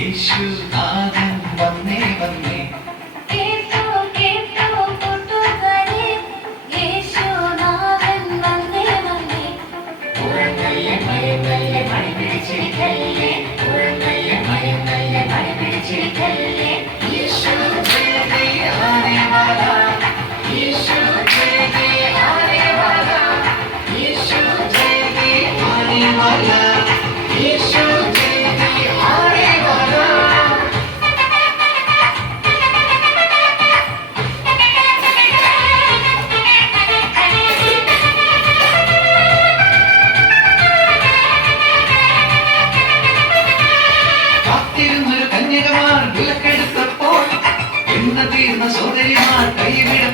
യേശുനാഥൻ വന്നേ വന്നേ. Yeah.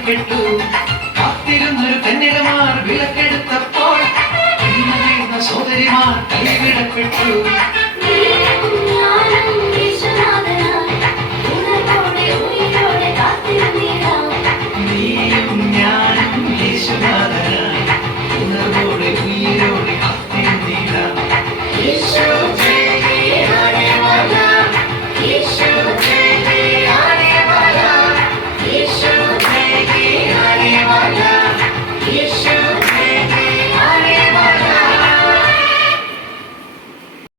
കെട്ടു. കാത്തിരുന്നൊരു കന്യകമാർ വിലക്കെടുത്തപ്പോൾ സോദരിമാർ കൈവിടപ്പെട്ടു. Yeshua.